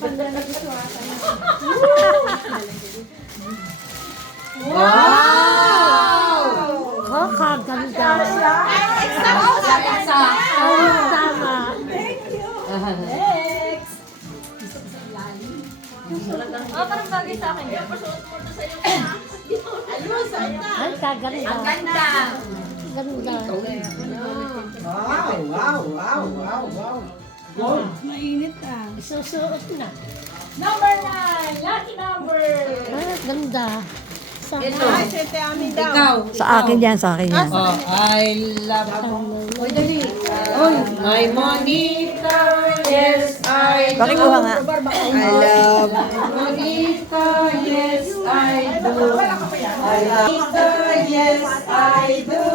Wow! Oh, kaganda. Sa Tama. Parang bagay sa akin. Ay, kaganda. Ang ganda. Ganda. Wow! Mainit ah. Isusuot na. Number 9. Lucky number. Ah, ganda. Ito. Ay, sete amin daw. Ikaw. Sa akin yan, sa akin yan. Oh, I love. Uy, dali. My Monica, yes, I do. Pakikuha nga. I love Monica, yes, I do. I love Monica, yes, I do.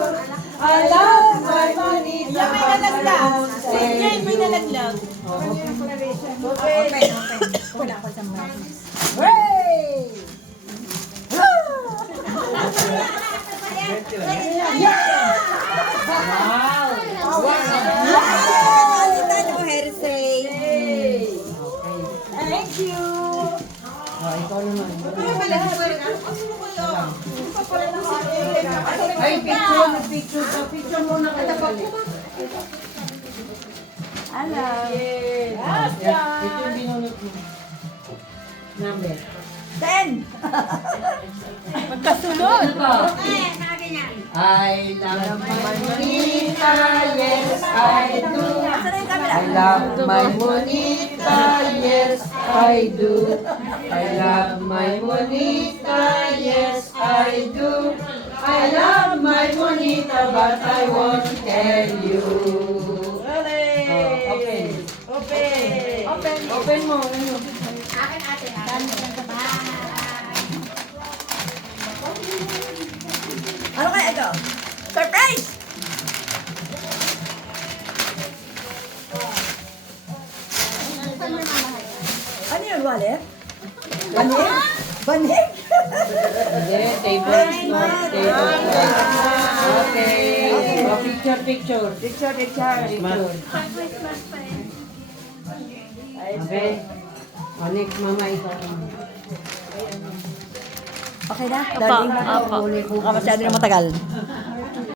I love my Monica. May nalaglag. Say Jane, may you. nalaglag. Open. Wala ko sa mga. Hooray! Thank you. Ikaw naman. Ay, picture muna kayo. Hello. Ito yung binunot mo. Number. 10. Magkasunod. I love my Monica, yes I do. I love my Monica, yes I do. I love my Monica, yes I do. I love my Monica, but I won't tell you. Open. Open mo. Ano kaya ito? Surprise! Ano yun, wallet? Banig? Banig? Hindi, table. Okay. Oh, picture. Picture. Okay. Oh, next, mama, ikaw. Okay na, darling? Apa. Baka masyado na matagal.